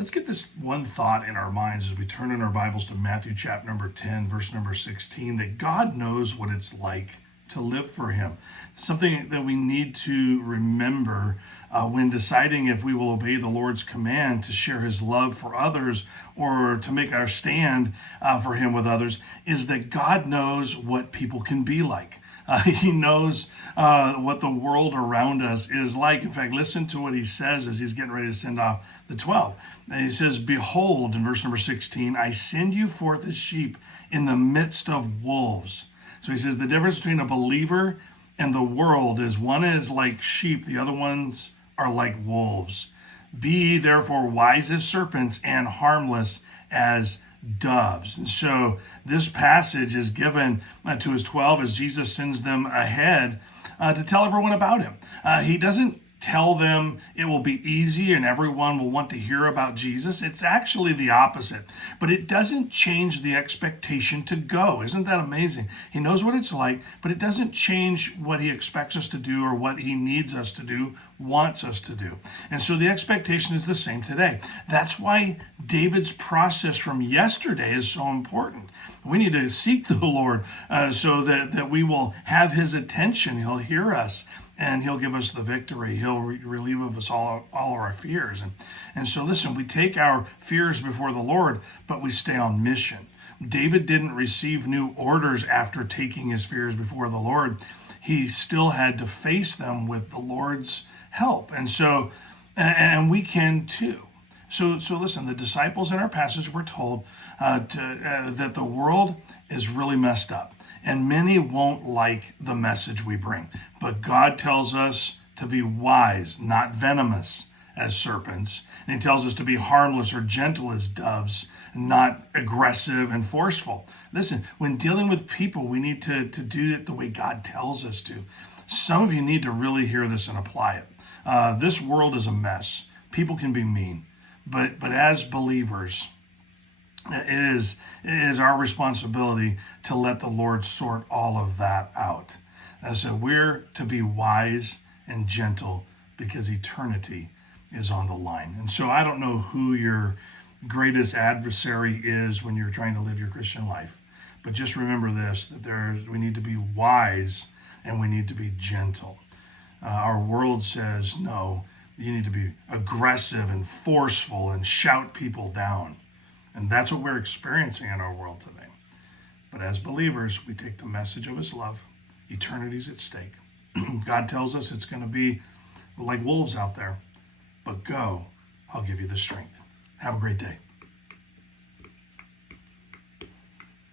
Let's get this one thought in our minds as we turn in our Bibles to Matthew chapter number 10, verse number 16, that God knows what it's like to live for him. Something that we need to remember when deciding if we will obey the Lord's command to share his love for others or to make our stand for him with others is that God knows what people can be like. He knows what the world around us is like. In fact, listen to what he says as he's getting ready to send off the 12. And he says, "Behold," in verse number 16, "I send you forth as sheep in the midst of wolves." So he says the difference between a believer and the world is one is like sheep, the other ones are like wolves. "Be ye therefore wise as serpents and harmless as doves." And so this passage is given to his 12 as Jesus sends them ahead to tell everyone about him. He doesn't tell them it will be easy and everyone will want to hear about Jesus. It's actually the opposite. But it doesn't change the expectation to go. Isn't that amazing? He knows what it's like, but it doesn't change what he expects us to do or what he needs us to do, wants us to do. And so the expectation is the same today. That's why David's process from yesterday is so important. We need to seek the Lord so that we will have his attention. He'll hear us and he'll give us the victory. He'll relieve of us all of our fears. And so listen, we take our fears before the Lord, but we stay on mission. David didn't receive new orders after taking his fears before the Lord. He still had to face them with the Lord's help. And so, and we can too. So listen, the disciples in our passage were told that the world is really messed up. And many won't like the message we bring. But God tells us to be wise, not venomous as serpents. And he tells us to be harmless or gentle as doves, not aggressive and forceful. Listen, when dealing with people, we need to do it the way God tells us to. Some of you need to really hear this and apply it. This world is a mess. People can be mean. But as believers, it is our responsibility to let the Lord sort all of that out. So we're to be wise and gentle because eternity is on the line. And so I don't know who your greatest adversary is when you're trying to live your Christian life, but just remember this, that we need to be wise and we need to be gentle. Our world says, no, you need to be aggressive and forceful and shout people down. And that's what we're experiencing in our world today. But as believers, we take the message of his love. Eternity's at stake. God tells us it's going to be like wolves out there. But go, I'll give you the strength. Have a great day.